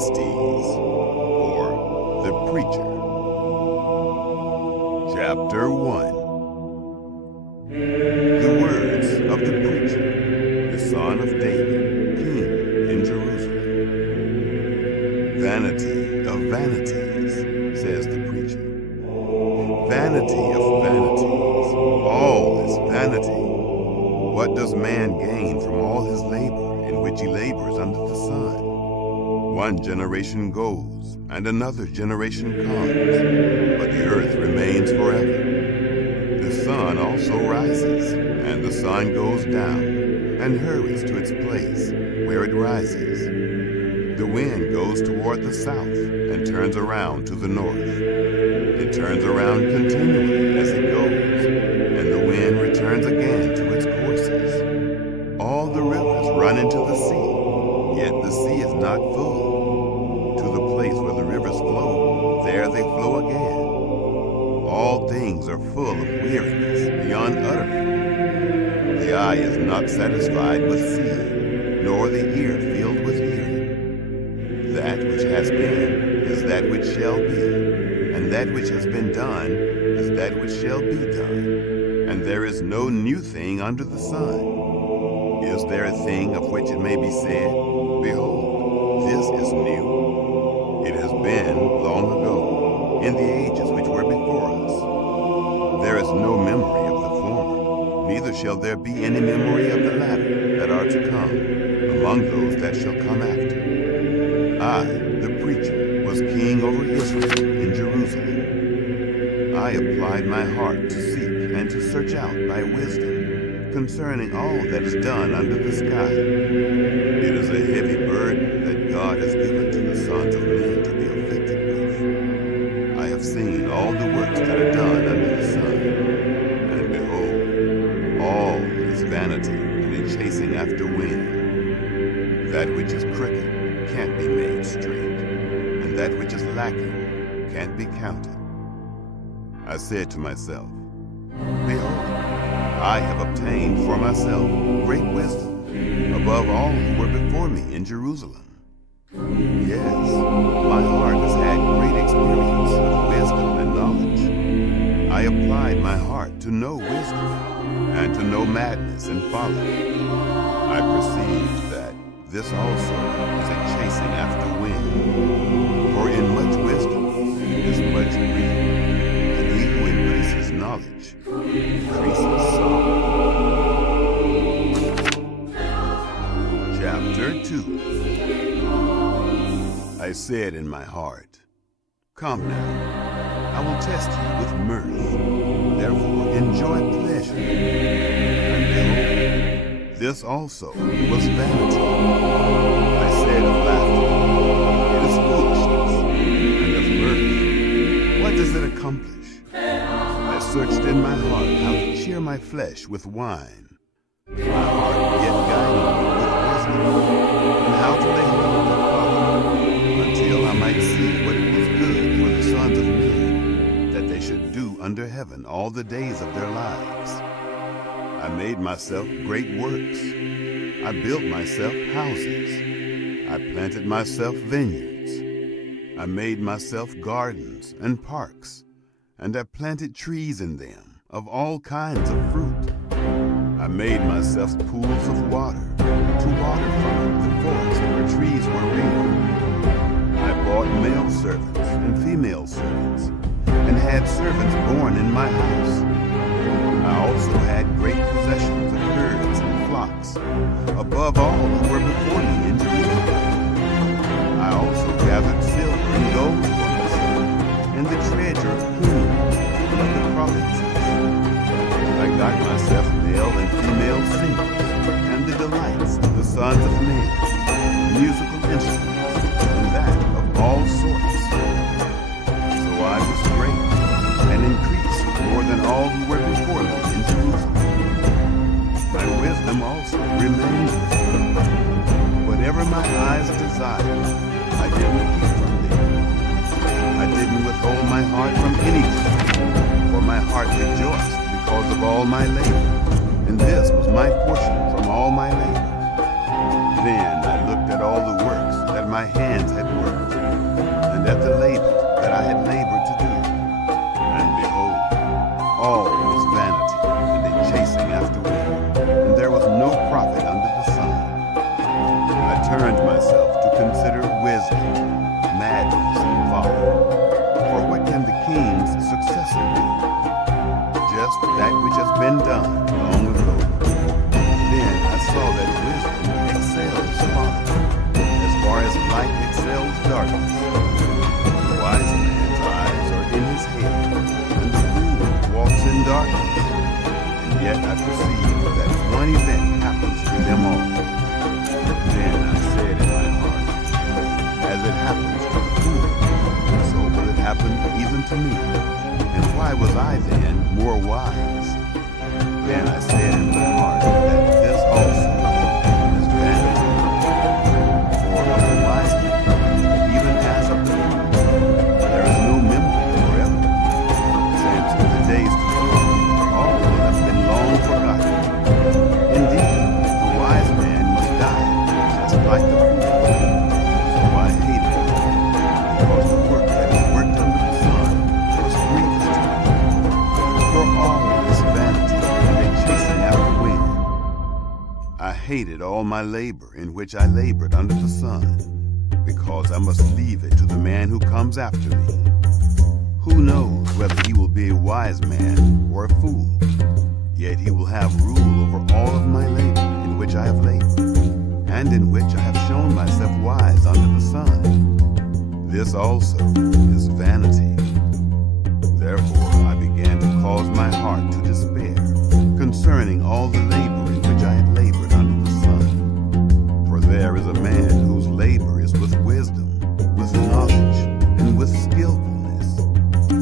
Ecclesiastes, or The Preacher. Chapter 1. The words of the preacher, the son of David, king in Jerusalem. Vanity of vanities, says the preacher. Vanity of vanities, all is vanity. What does man gain from all his labor in which he labors under the sun? One generation goes, and another generation comes, but the earth remains forever. The sun also rises, and the sun goes down, and hurries to its place, where it rises. The wind goes toward the south, and turns around to the north. It turns around continually as it goes, and the wind returns again to its courses. All the rivers run into the sea, yet the sea is not full. To the place where the rivers flow, there they flow again. All things are full of weariness beyond utterance. The eye is not satisfied with seeing, nor the ear filled with hearing. That which has been is that which shall be, and that which has been done is that which shall be done. And there is no new thing under the sun. Is there a thing of which it may be said, behold, this is new? It has been long ago, in the ages which were before us. There is no memory of the former, neither shall there be any memory of the latter that are to come, among those that shall come after. I, the preacher, was king over Israel in Jerusalem. I applied my heart to seek and to search out by wisdom concerning all that is done under the sky. It is a heavy burden that God has given to the sons of men to be afflicted with. I have seen all the works that are done under the sun, and behold, all is vanity and a chasing after wind. That which is crooked can't be made straight, and that which is lacking can't be counted. I said to myself, behold, I have obtained for myself great wisdom above all who were before me in Jerusalem. Yes, my heart has had great experience of wisdom and knowledge. I applied my heart to know wisdom and to know madness and folly. I perceived that this also is a chasing after wind. For in much wisdom is much greed, and he who increases knowledge increases sorrow. Chapter 2. I said in my heart, come now, I will test you with mirth, therefore enjoy pleasure. And behold, this also was vanity. I said of laughter, it is foolishness, and of mirth, what does it accomplish? I searched in my heart how to cheer my flesh with wine, my heart yet guiding me with wisdom, and how to lay hold of folly, until I might see what it was good for the sons of men, that they should do under heaven all the days of their lives. I made myself great works. I built myself houses. I planted myself vineyards. I made myself gardens and parks, and I planted trees in them of all kinds of fruit. I made myself pools of water to water from the forest where trees were reared. I bought male servants and female servants, and had servants born in my house. I also had great possessions of herds and flocks, above all who were before me in Jerusalem. I also gathered silver and gold for myself, and the treasure of kings and of the provinces. I got myself male and female singers, and the delights of the sons of men, musical instruments, and that of all sorts. So I was great, and increased more than all who were before me in Jerusalem. My wisdom also remained with me. Whatever my eyes desired, I didn't keep from them. I didn't withhold my heart from anything, for my heart rejoiced because of all my labor, and this was my portion from all my labor. Then I looked at all the works that my hands had worked, that which has been done long ago. Then I saw that wisdom excels folly, as far as light excels darkness. The wise man's eyes are in his head, and the fool walks in darkness. And yet I perceive that one event happens to them all. Then I said in my heart, as it happens to the fool, so will it happen even to me. And why was I then more wise? Then I said in my heart that this also is vanity. For of the wise man, even as of the fool, there is no memory forever. Since in the days to come, all will have been long forgotten. Indeed, the wise man must die, just like the fool. So I hated it, because the work that is worked under the sun was grievous to me. For all is vanity and a chasing after wind. I hated all my labor in which I labored under the sun, because I must leave it to the man who comes after me. Who knows whether he will be a wise man or a fool? Yet he will have rule over all of my labor in which I have labored, and in which I have shown myself wise under the sun. This also is vanity. Therefore I began to cause my heart to despair concerning all the labor in which I had labored under the sun. For there is a man whose labor is with wisdom, with knowledge, and with skillfulness.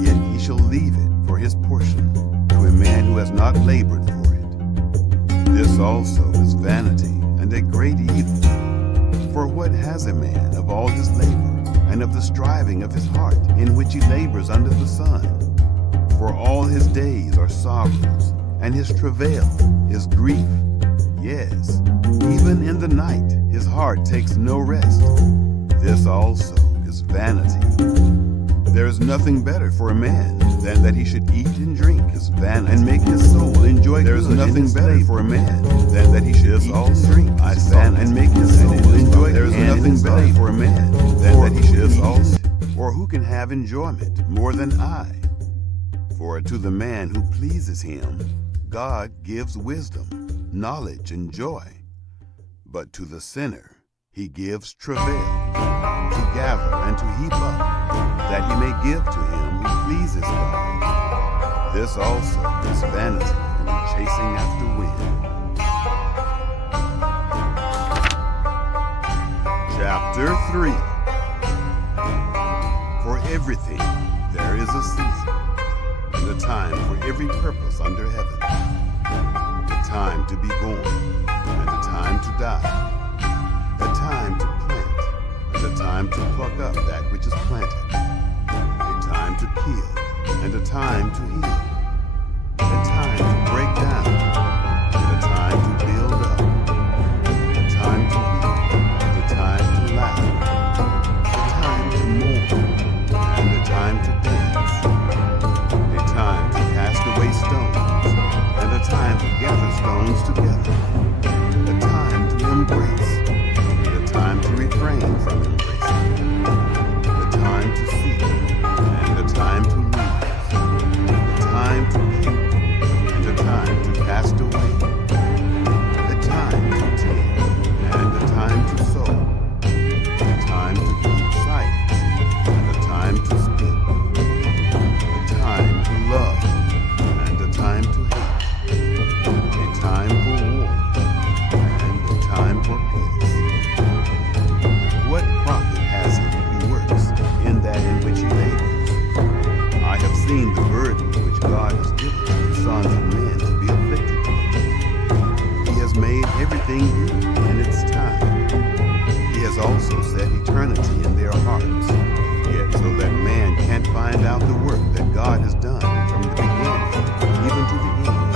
Yet he shall leave it for his portion to a man who has not labored for it. This also is vanity and a great evil. For what has a man of all his labor, and of the striving of his heart, in which he labors under the sun? For all his days are sorrows, and his travail is grief. Yes, even in the night his heart takes no rest. This also is vanity. There is nothing better for a man than that he should eat and drink his vanity, and make his soul enjoy. There is nothing better for a man than that he should eat and drink his vanity, and make his soul enjoy. There is nothing better for a man than that he should eat, or who can have enjoyment more than I? For to the man who pleases him, God gives wisdom, knowledge, and joy. But to the sinner he gives travail, to gather and to heap up, that he may give to him who pleases God. This also is vanity and chasing after wind. Chapter 3. For everything there is a season, and a time for every purpose under heaven. A time to be born, and a time to die. A time to plant, and a time to pluck up that which is planted. A time to kill, and a time to heal. A time to break down, and a time to build up. A time to weep, and a time to laugh. A time to mourn, and a time to dance. A time to cast away stones, and a time to gather stones together. A time to embrace, and a time to refrain from embracing. A time to seek, and a time to lose. A time to keep, and a time to cast away. A time to tend, and a time to sow. A time to keep silence, and a time to speak. A time to love, and a time to hate. A time for war, and a time for peace. What profit has he who works in that in which he labors? I have seen the burden which God has given to the sons of men to be afflicted with. He has made everything new in its time. He has also set eternity in their hearts, yet so that man can't find out the work that God has done from the beginning even to the end.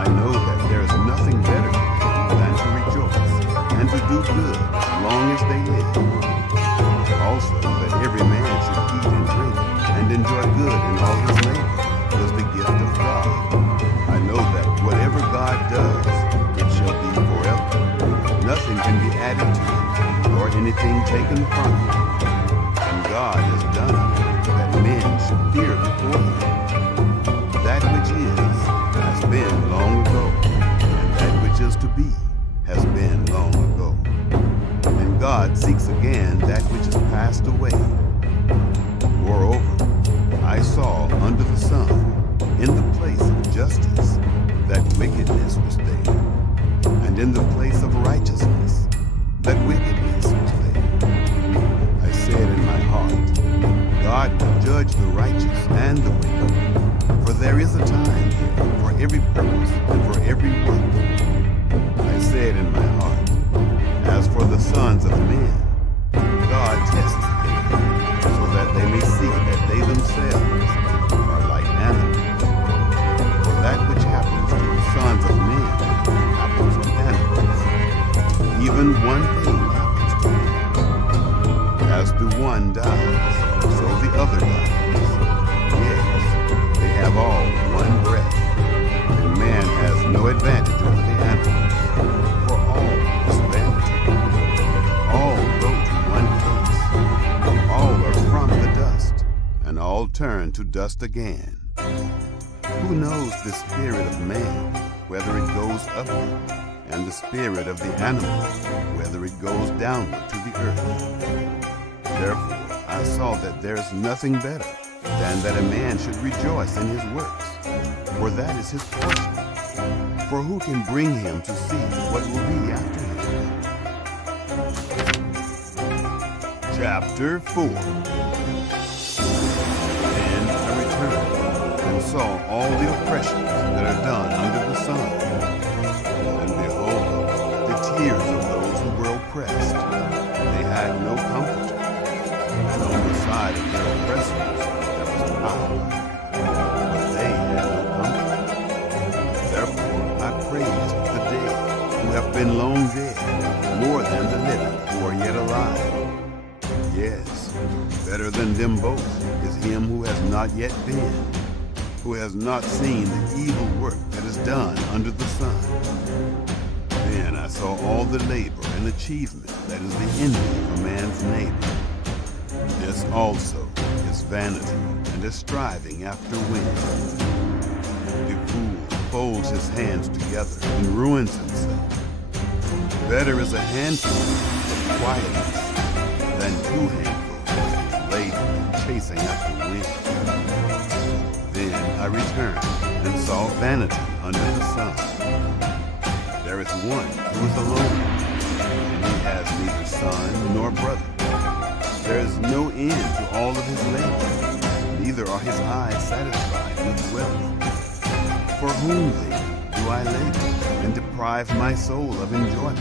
I know that there is nothing better for them than to rejoice and to do good as long as they live. Also that every man should eat and drink and enjoy good in all his labor was the gift of God. I know that whatever God does, it shall be forever. Nothing can be added to it, nor anything taken from it. And God has done it, that men should fear before him. That which is, wickedness was there, and in the place of righteousness, that wickedness was there. I said in my heart, God will judge the righteous and the wicked, for there is a time here for every purpose and for every work. I said in my heart, as for the sons of men, God tests them, so that they may see that they themselves are like animals. For that which happens to the sons of men happens to animals. Even one thing happens to them. As the one dies, so the other dies. Yes, they have all one breath, and man has no advantage over the animals, for all is vanity. All go to one place. All are from the dust, and all turn to dust again. Who knows the spirit of man, whether it goes upward, and the spirit of the animal, whether it goes downward to the earth? Therefore I saw that there is nothing better than that a man should rejoice in his works, for that is his portion. For who can bring him to see what will be after him? Chapter 4. Then I returned and saw all the oppressions that are done under the sun. And behold, the tears of those who were oppressed. They had no comfort. And on the side of their oppressors there was power, but they had no comfort. Therefore I praised the dead who have been long dead, more than the living who are yet alive. Yes, better than them both is him who has not yet been, who has not seen the evil work that is done under the sun. Then I saw all the labor and achievement that is the envy of a man's neighbor. This also is vanity and is striving after wind. The fool folds his hands together and ruins himself. Better is a handful of quietness than two handfuls of labor and chasing after wind. Then I returned and saw vanity under the sun. There is one who is alone, and he has neither son nor brother. There is no end to all of his labor, neither are his eyes satisfied with wealth. For whom then do I labor and deprive my soul of enjoyment?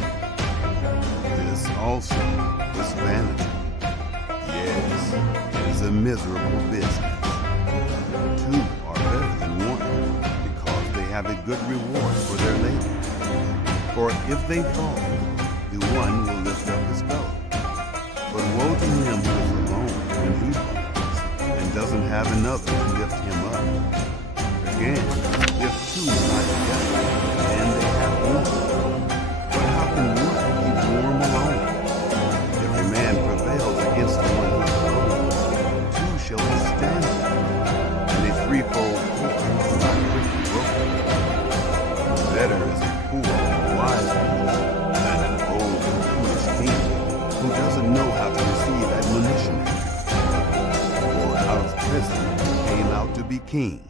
This also is vanity. Yes, it is a miserable business. Two are better than one, because they have a good reward for their labor. For if they fall, the one will lift up his fellow. But woe to him who is alone when he falls, and doesn't have another to lift him up. Again, if two lie together, then they have warmth. But how can one keep warm alone? If a man prevails against the one who is alone, two shall withstand him, and a threefold cord is not quickly broken. Better is a poor and wise man than an old and foolish king who doesn't know how to receive admonition. For out of prison he came out to be king.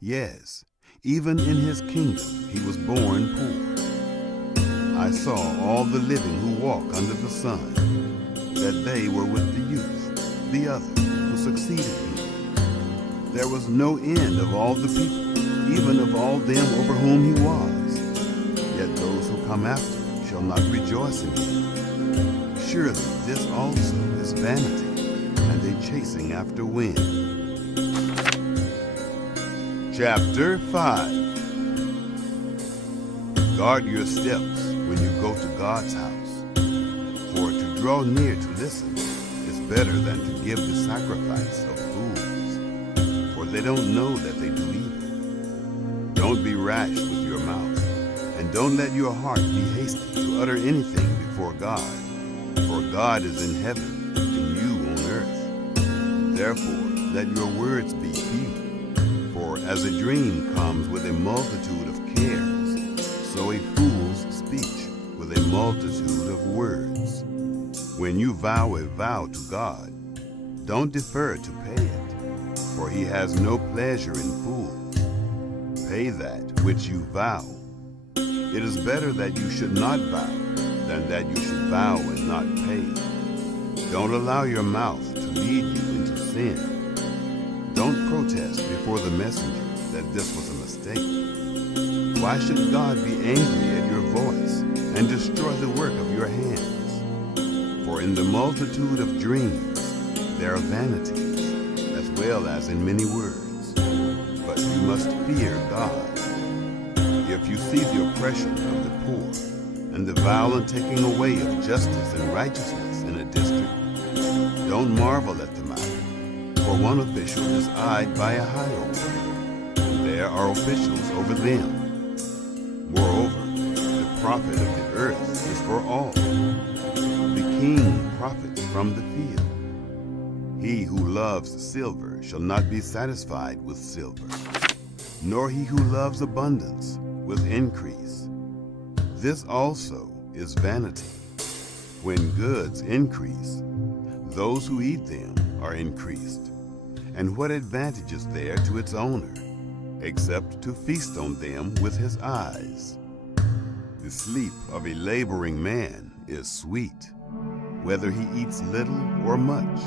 Yes, even in his kingdom he was born poor. I saw all the living who walk under the sun, that they were with the youth, the other, who succeeded him. There was no end of all the people, even of all them over whom he was. Yet those who come after him shall not rejoice in him. Surely this also is vanity, and a chasing after wind. Chapter 5. Guard your steps when you go to God's house, for to draw near to listen is better than to give the sacrifice of fools, for they don't know that they do evil. Don't be rash with your mouth, and don't let your heart be hasty to utter anything before God, for God is in heaven and you on earth. Therefore let your words be few, for as a dream comes with a multitude of cares, so a fool's speech with a multitude of words. When you vow a vow to God, don't defer to pay it, for he has no pleasure in fools. pay that which you vow. It is better that you should not vow than that you should vow and not pay. Don't allow your mouth to lead you into sin. Don't protest before the messenger that this was a mistake. Why should God be angry at your voice and destroy the work of your hands? For in the multitude of dreams there are vanities, as well as in many words. But you must fear God. If you see the oppression of the poor and the violent taking away of justice and righteousness in a district, don't marvel at the matter, for one official is eyed by a higher one, and there are officials over them. Moreover, the profit of the earth is for all. The king profits from the field. He who loves silver shall not be satisfied with silver, nor he who loves abundance with increase. This also is vanity. When goods increase, those who eat them are increased. And what advantage is there to its owner, except to feast on them with his eyes? The sleep of a laboring man is sweet, whether he eats little or much.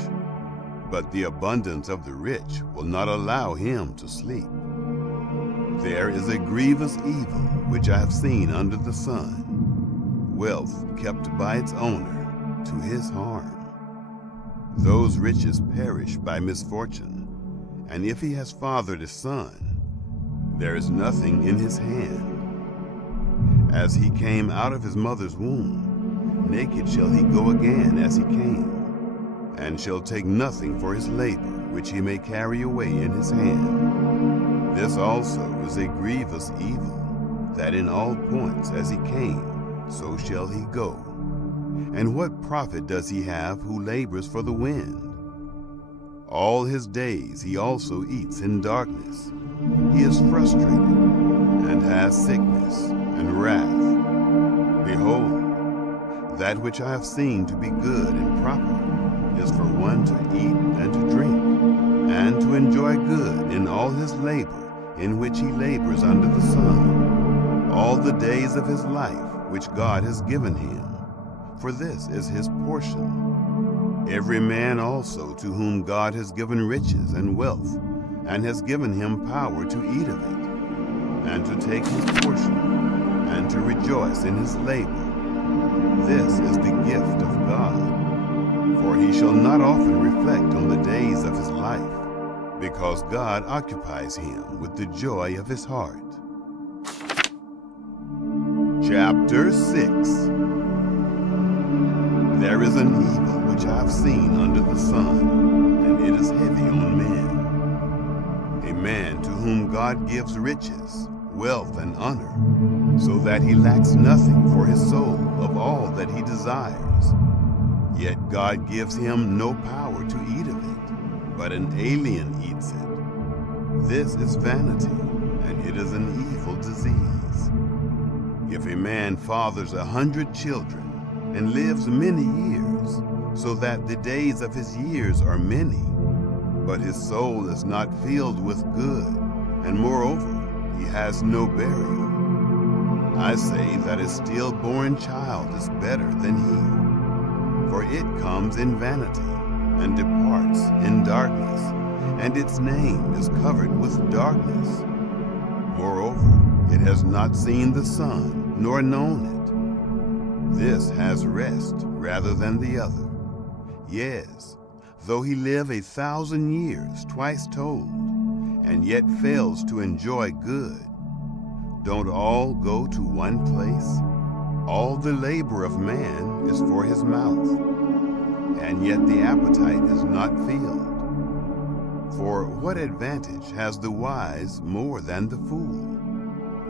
But the abundance of the rich will not allow him to sleep. There is a grievous evil which I have seen under the sun, wealth kept by its owner to his harm. Those riches perish by misfortune, and if he has fathered a son, there is nothing in his hand. As he came out of his mother's womb, naked shall he go again as he came, and shall take nothing for his labor which he may carry away in his hand. This also is a grievous evil, that in all points as he came, so shall he go. And what profit does he have who labors for the wind? All his days he also eats in darkness. He is frustrated, and has sickness and wrath. Behold, that which I have seen to be good and proper is for one to eat and to drink, and to enjoy good in all his labor in which he labors under the sun, all the days of his life which God has given him. For this is his portion. Every man also to whom God has given riches and wealth, and has given him power to eat of it, and to take his portion, and to rejoice in his labor. This is the gift of God. For he shall not often reflect on the days of his life, because God occupies him with the joy of his heart. Chapter 6. There is an evil which I have seen under the sun, and it is heavy on men. A man to whom God gives riches, wealth, and honor, so that he lacks nothing for his soul of all that he desires. Yet God gives him no power to eat of it, but an alien eats it. This is vanity, and it is an evil disease. If a man fathers 100 children, and lives many years, so that the days of his years are many, but his soul is not filled with good, and moreover, he has no burial. I say that a stillborn child is better than he, for it comes in vanity, and departs in darkness, and its name is covered with darkness. Moreover, it has not seen the sun, nor known it. This has rest rather than the other. Yes, though he live 1,000 years twice told, and yet fails to enjoy good. Don't all go to one place? All the labor of man is for his mouth, and yet the appetite is not filled. For what advantage has the wise more than the fool?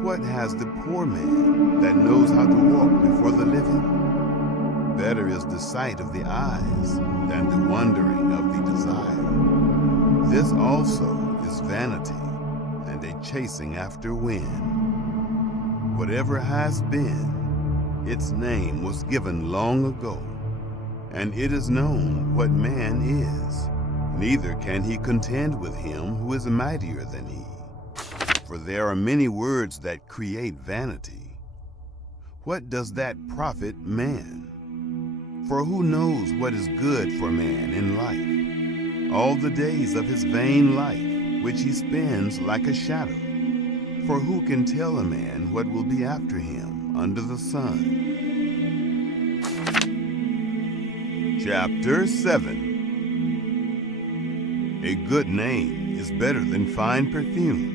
What has the poor man that knows how to walk before the living? Better is the sight of the eyes than the wondering of the desire. This also is vanity, and a chasing after wind. Whatever has been, its name was given long ago, and it is known what man is. Neither can he contend with him who is mightier than he. For for there are many words that create vanity. What does that profit man? For who knows what is good for man in life, all the days of his vain life, which he spends like a shadow? For who can tell a man what will be after him under the sun? Chapter 7. A good name is better than fine perfume,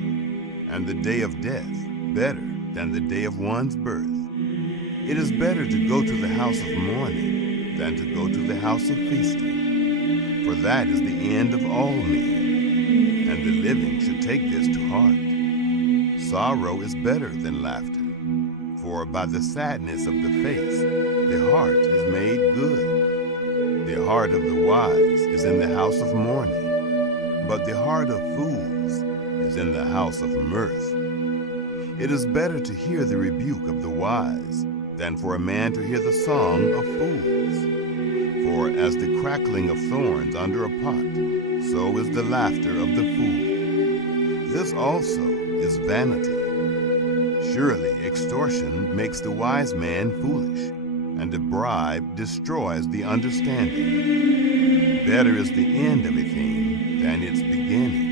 and the day of death better than the day of one's birth. It is better to go to the house of mourning than to go to the house of feasting, for that is the end of all men, and the living should take this to heart. Sorrow is better than laughter, for by the sadness of the face the heart is made good. The heart of the wise is in the house of mourning, but the heart of fools is in the house of mirth. It is better to hear the rebuke of the wise than for a man to hear the song of fools. For as the crackling of thorns under a pot, so is the laughter of the fool. This also is vanity. Surely extortion makes the wise man foolish, and a bribe destroys the understanding. Better is the end of a thing than its beginning.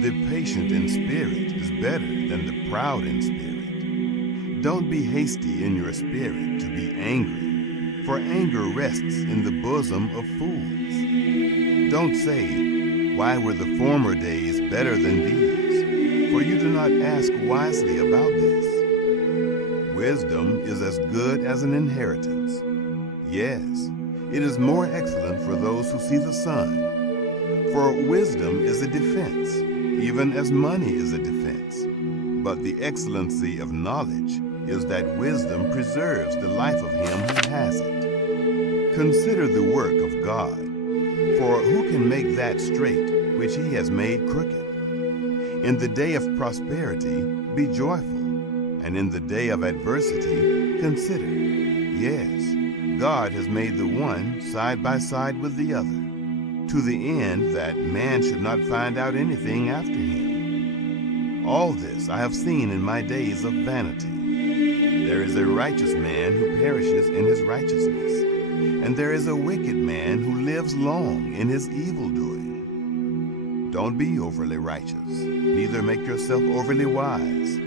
The patient in spirit is better than the proud in spirit. Don't be hasty in your spirit to be angry, for anger rests in the bosom of fools. Don't say, "Why were the former days better than these?" For you do not ask wisely about this. Wisdom is as good as an inheritance. Yes, it is more excellent for those who see the sun. For wisdom is a defense, even as money is a defense. But the excellency of knowledge is that wisdom preserves the life of him who has it. Consider the work of God, for who can make that straight which he has made crooked? In the day of prosperity, be joyful, and in the day of adversity, consider. Yes, God has made the one side by side with the other, to the end that man should not find out anything after him. All this I have seen in my days of vanity. There is a righteous man who perishes in his righteousness, and there is a wicked man who lives long in his evildoing. Don't be overly righteous, neither make yourself overly wise.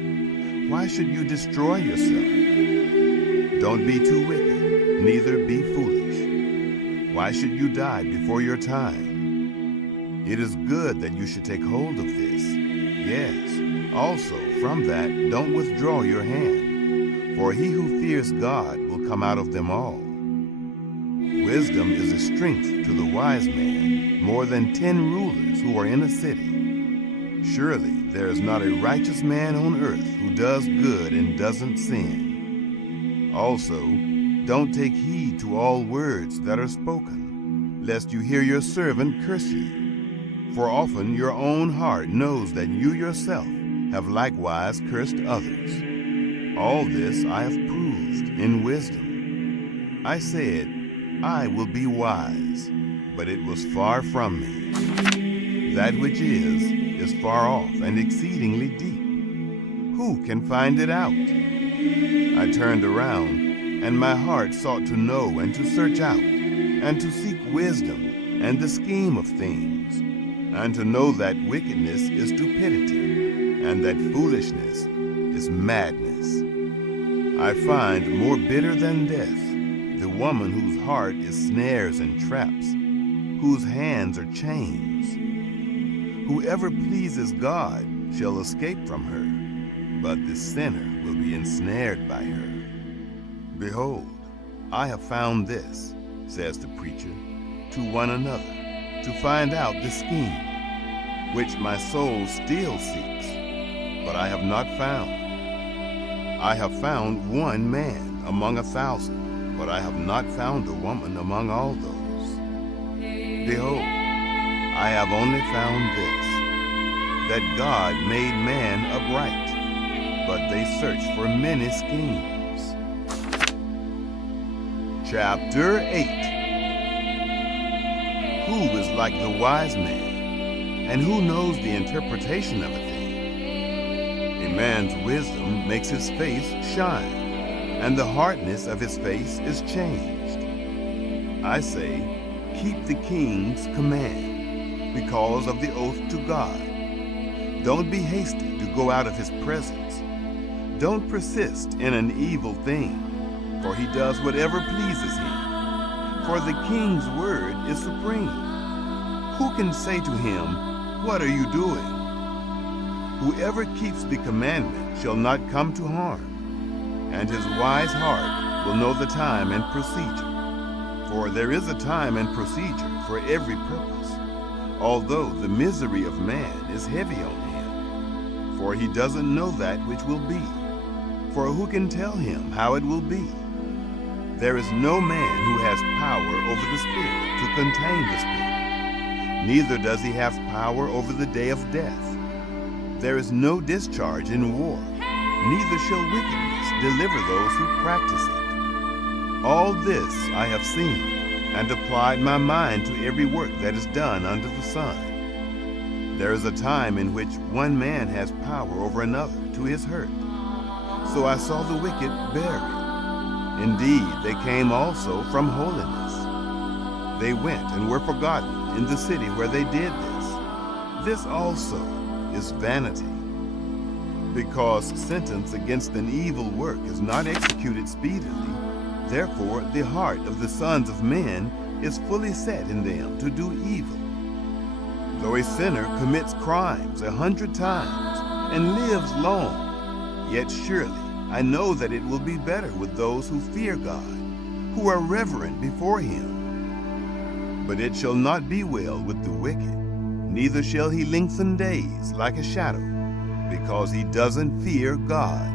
Why should you destroy yourself? Don't be too wicked, neither be foolish. Why should you die before your time? It is good that you should take hold of this. Yes, also from that don't withdraw your hand, for he who fears God will come out of them all. Wisdom is a strength to the wise man, more than 10 rulers who are in a city. Surely there is not a righteous man on earth who does good and doesn't sin. Also, don't take heed to all words that are spoken, lest you hear your servant curse you. For often your own heart knows that you yourself have likewise cursed others. All this I have proved in wisdom. I said, I will be wise, but it was far from me. That which is far off and exceedingly deep. Who can find it out? I turned around, and my heart sought to know and to search out, and to seek wisdom and the scheme of things, and to know that wickedness is stupidity, and that foolishness is madness. I find more bitter than death the woman whose heart is snares and traps, whose hands are chains. Whoever pleases God shall escape from her, but the sinner will be ensnared by her. Behold, I have found this, says the preacher, to one another, to find out the scheme, which my soul still seeks, but I have not found. I have found one man among 1,000, but I have not found a woman among all those. Behold, I have only found this, that God made man upright, but they search for many schemes. Chapter 8. Who is like the wise man, and who knows the interpretation of a thing? man's wisdom makes his face shine, and the hardness of his face is changed. I say, keep the king's command, because of the oath to God. Don't be hasty to go out of his presence. Don't persist in an evil thing, for he does whatever pleases him. For the king's word is supreme. Who can say to him, "What are you doing?" Whoever keeps the commandment shall not come to harm, and his wise heart will know the time and procedure. For there is a time and procedure for every purpose, although the misery of man is heavy on him. For he doesn't know that which will be. For who can tell him how it will be? There is no man who has power over the Spirit to contain the Spirit. Neither does he have power over the day of death. There is no discharge in war, neither shall wickedness deliver those who practice it. All this I have seen, and applied my mind to every work that is done under the sun. There is a time in which one man has power over another to his hurt. So I saw the wicked buried. Indeed, they came also from holiness. They went and were forgotten in the city where they did this. This also is vanity. Because sentence against an evil work is not executed speedily, therefore the heart of the sons of men is fully set in them to do evil. Though a sinner commits crimes 100 times and lives long, yet surely I know that it will be better with those who fear God, who are reverent before him. But it shall not be well with the wicked, neither shall he lengthen days like a shadow, because he doesn't fear God.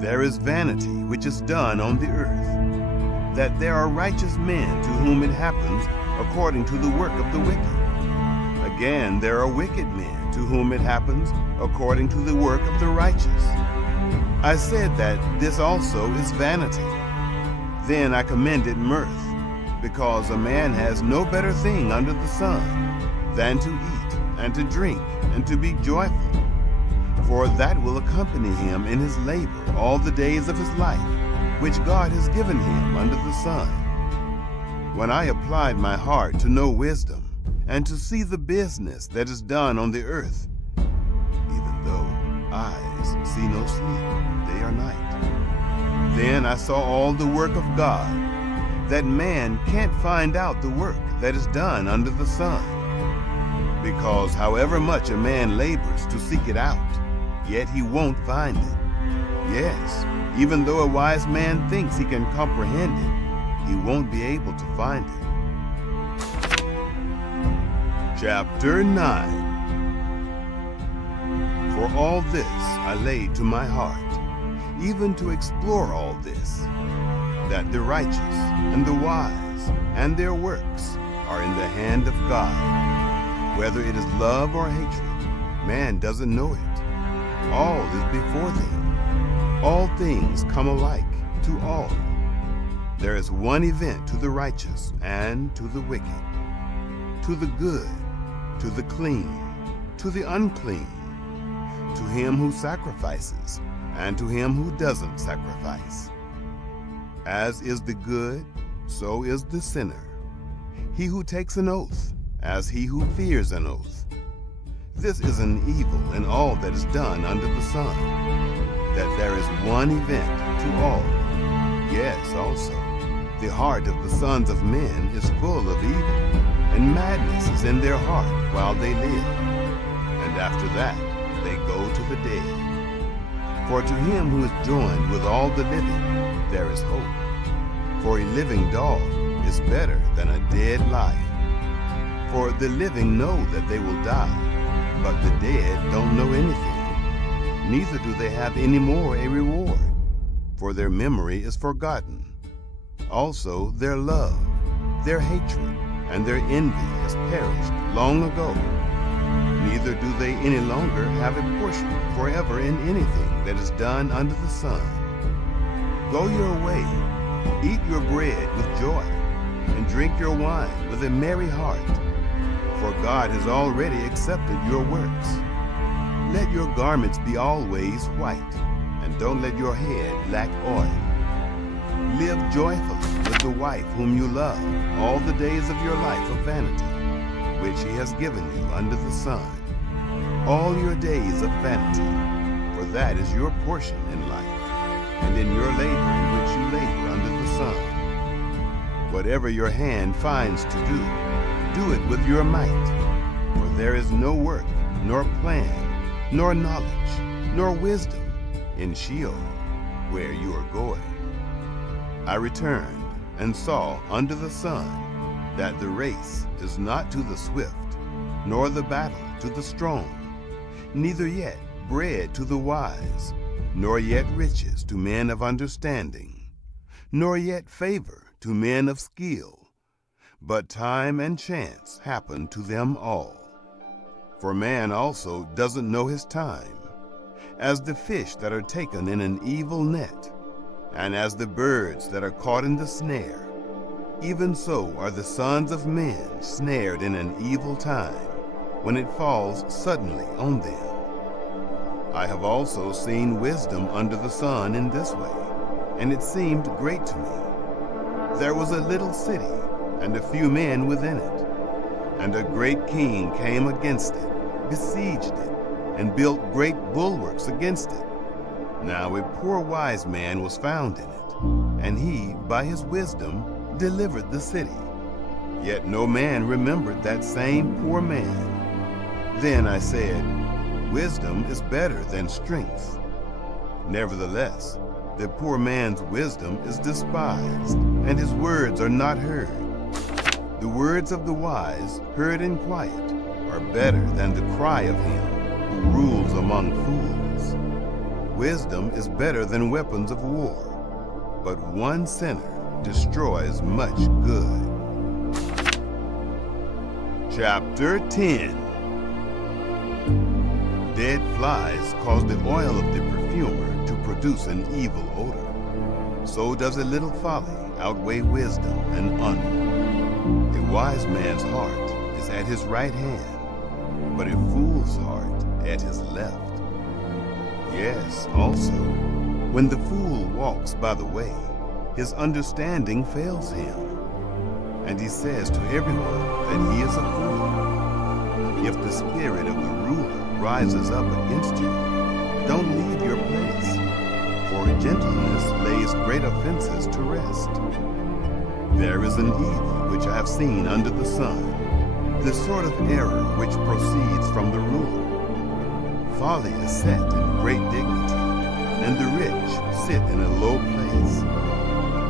There is vanity which is done on the earth, that there are righteous men to whom it happens according to the work of the wicked. Again, there are wicked men to whom it happens according to the work of the righteous. I said that this also is vanity. Then I commended mirth, because a man has no better thing under the sun than to eat and to drink and to be joyful. For that will accompany him in his labor all the days of his life, which God has given him under the sun. When I applied my heart to know wisdom, and to see the business that is done on the earth, even though eyes see no sleep day or night, then I saw all the work of God, that man can't find out the work that is done under the sun. Because however much a man labors to seek it out, yet he won't find it. Yes, even though a wise man thinks he can comprehend it, he won't be able to find it. Chapter 9. For all this I laid to my heart, even to explore all this, that the righteous and the wise and their works are in the hand of God. Whether it is love or hatred, man doesn't know it. All is before them. All things come alike to all. There is one event to the righteous and to the wicked, to the good, to the clean, to the unclean, to him who sacrifices, and to him who doesn't sacrifice. As is the good, so is the sinner. He who takes an oath, as he who fears an oath. This is an evil in all that is done under the sun, that there is one event to all. Yes, also, the heart of the sons of men is full of evil, and madness is in their heart while they live, and after that they go to the dead. For to him who is joined with all the living there is hope. For a living dog is better than a dead lion. For the living know that they will die, but the dead don't know anything, neither do they have any more a reward, for their memory is forgotten. Also their love, their hatred, and their envy has perished long ago. Neither do they any longer have a portion forever in anything that is done under the sun. Go your way, eat your bread with joy, and drink your wine with a merry heart, for God has already accepted your works. Let your garments be always white, and don't let your head lack oil. Live joyfully with the wife whom you love all the days of your life of vanity, which he has given you under the sun. All your days of vanity, for that is your portion in life, and in your labor in which you labor under the sun. Whatever your hand finds to do it with your might, for there is no work, nor plan, nor knowledge, nor wisdom in Sheol, where you are going. I returned and saw under the sun that the race is not to the swift, nor the battle to the strong, neither yet bread to the wise, nor yet riches to men of understanding, nor yet favor to men of skill, but time and chance happen to them all. For man also doesn't know his time, as the fish that are taken in an evil net, and as the birds that are caught in the snare, even so are the sons of men snared in an evil time, when it falls suddenly on them. I have also seen wisdom under the sun in this way, and it seemed great to me. There was a little city, and a few men within it. And a great king came against it, besieged it, and built great bulwarks against it. Now a poor wise man was found in it, and he, by his wisdom, delivered the city. Yet no man remembered that same poor man. Then I said, wisdom is better than strength. Nevertheless, the poor man's wisdom is despised, and his words are not heard. The words of the wise, heard in quiet, are better than the cry of him who rules among fools. Wisdom is better than weapons of war, but one sinner destroys much good. Chapter 10. Dead flies cause the oil of the perfumer to produce an evil odor. So does a little folly outweigh wisdom and honor. A wise man's heart is at his right hand, but a fool's heart at his left. Yes, also, when the fool walks by the way, his understanding fails him, and he says to everyone that he is a fool. If the spirit of the ruler rises up against you, don't leave your place, for gentleness lays great offenses to rest. There is an evil which I have seen under the sun, the sort of error which proceeds from the ruler. Folly is set in great dignity, and the rich sit in a low place.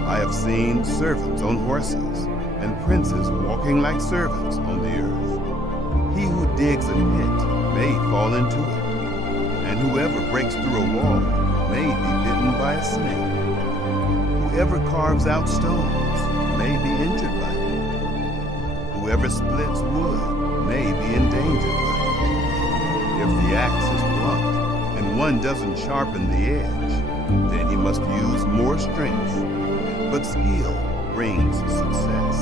I have seen servants on horses, and princes walking like servants on the earth. He who digs a pit may fall into it, and whoever breaks through a wall may be bitten by a snake. Whoever carves out stones may be injured by it. Whoever splits wood may be endangered by it. If the axe is blunt and one doesn't sharpen the edge, then he must use more strength. But skill brings success.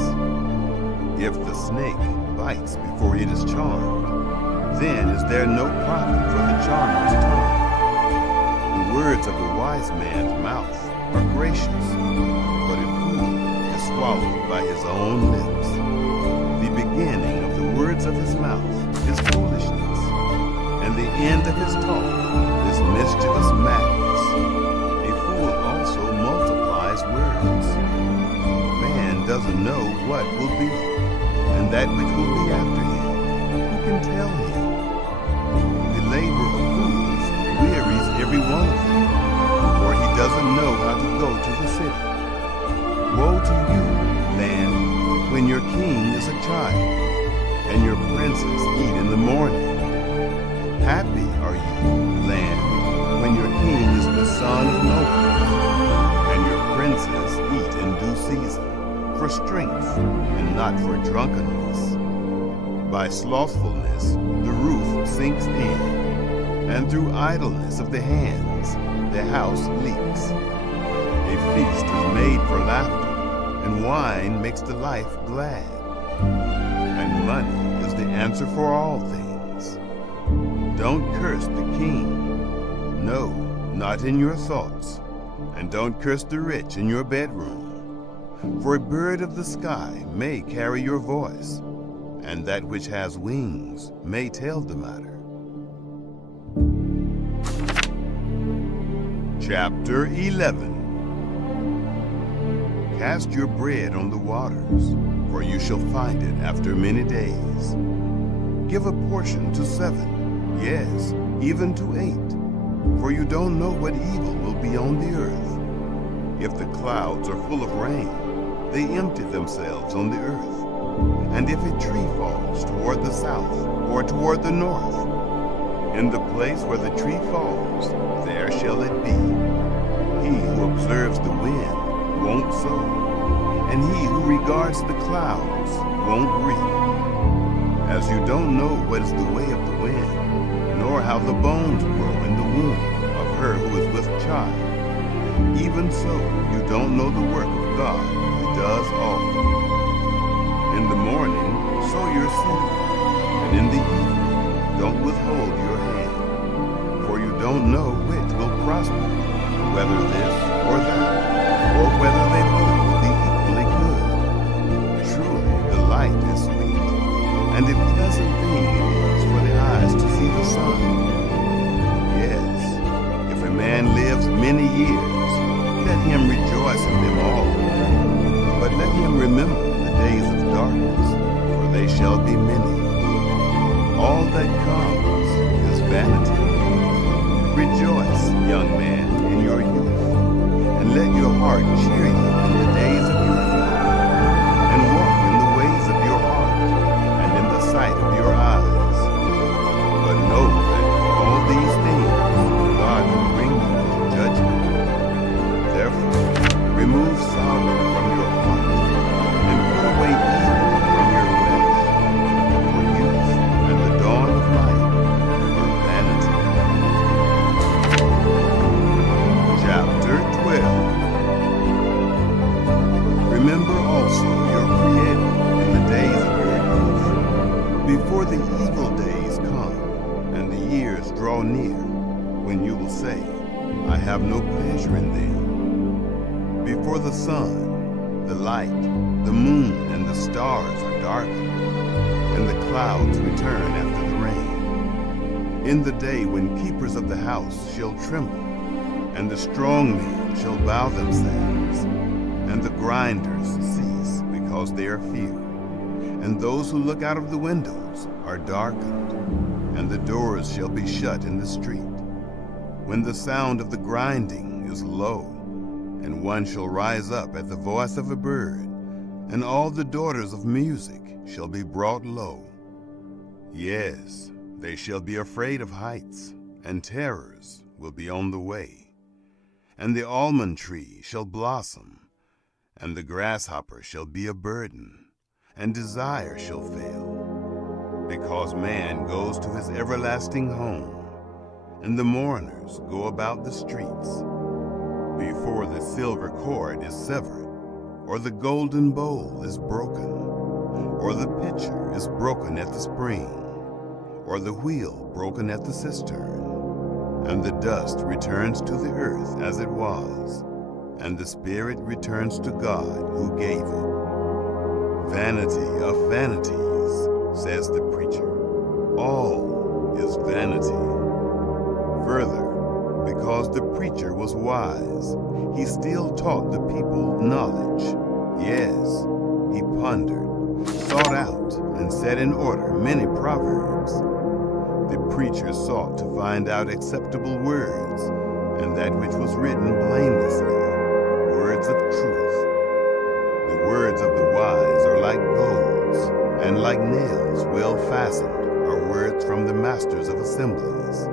If the snake bites before it is charmed, then is there no profit for the charmer's tongue. The words of a wise man's mouth are gracious, but a fool is swallowed by his own lips. The beginning of the words of his mouth is foolishness, and the end of his talk is mischievous madness. A fool also multiplies words. Man doesn't know what will be, and that which will be after him, who can tell him? The labor of fools wearies every one of them, for he doesn't know how to go to the city. Woe to you, land, when your king is a child, and your princes eat in the morning. Happy are you, land, when your king is the son of nobles, and your princes eat in due season, for strength and not for drunkenness. By slothfulness the roof sinks in, and through idleness of the hands the house leaks. A feast is made for laughter, and wine makes the life glad, and money is the answer for all things. Don't curse the king. No, not in your thoughts. And don't curse the rich in your bedroom. For a bird of the sky may carry your voice, and that which has wings may tell the matter. Chapter 11. Cast your bread on the waters, for you shall find it after many days. Give a portion to 7, yes, even to 8, for you don't know what evil will be on the earth. If the clouds are full of rain, they empty themselves on the earth. And if a tree falls toward the south or toward the north, in the place where the tree falls, there shall it be. He who observes the wind won't sow, and he who regards the clouds won't reap. As you don't know what is the way of the wind, nor how the bones grow in the womb of her who is with child, even so you don't know the work of God who does all. In the morning sow your seed, and in the evening don't withhold your hand, for you don't know which will prosper, whether this or that, or whether they both will be equally good. Truly the light is sweet, and a pleasant thing it is for the eyes to see the sun. Yes, if a man lives many years, let him rejoice in them all. But let him remember the days of darkness, for they shall be many. All that comes is vanity. Rejoice, young man, in your youth, and let your heart cheer you in the days of your youth, and walk in the ways of your heart, and in the sight of your eyes. But know that for all these things God will bring you into judgment. Therefore, remove sorrow from your heart, and put away evil from your flesh, for youth and the dawn of life are vanity. Chapter 12. Remember also your Creator in the days of your youth, before the evil days come, and the years draw near, when you will say, I have no pleasure in them. Before the sun, the light, the moon, and the stars are darkened, and the clouds return after the rain. In the day when keepers of the house shall tremble, and the strong men shall bow themselves, and the grinders cease because they are few, and those who look out of the windows are darkened, and the doors shall be shut in the street. When the sound of the grinding is low, and one shall rise up at the voice of a bird, and all the daughters of music shall be brought low. Yes, they shall be afraid of heights, and terrors will be on the way. And the almond tree shall blossom, and the grasshopper shall be a burden, and desire shall fail, because man goes to his everlasting home, and the mourners go about the streets. Before the silver cord is severed, or the golden bowl is broken, or the pitcher is broken at the spring, or the wheel broken at the cistern, and the dust returns to the earth as it was, and the spirit returns to God who gave it. Vanity of vanities, says the preacher. All is vanity. Further, because the preacher was wise, he still taught the people knowledge. Yes, he pondered, sought out, and set in order many proverbs. The preacher sought to find out acceptable words, and that which was written blamelessly, words of truth. The words of the wise are like goads, and like nails well fastened are words from the masters of assemblies,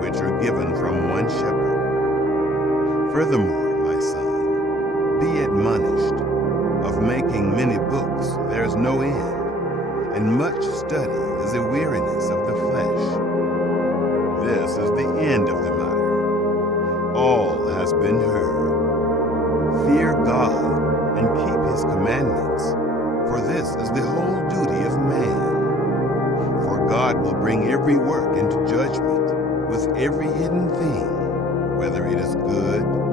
which are given from one shepherd. Furthermore, my son, be admonished. Of making many books there is no end, and much study is a weariness of the flesh. This is the end of the matter. All has been heard. Fear God and keep his commandments, for this is the whole duty of man. For God will bring every work into judgment, one thing, whether it is good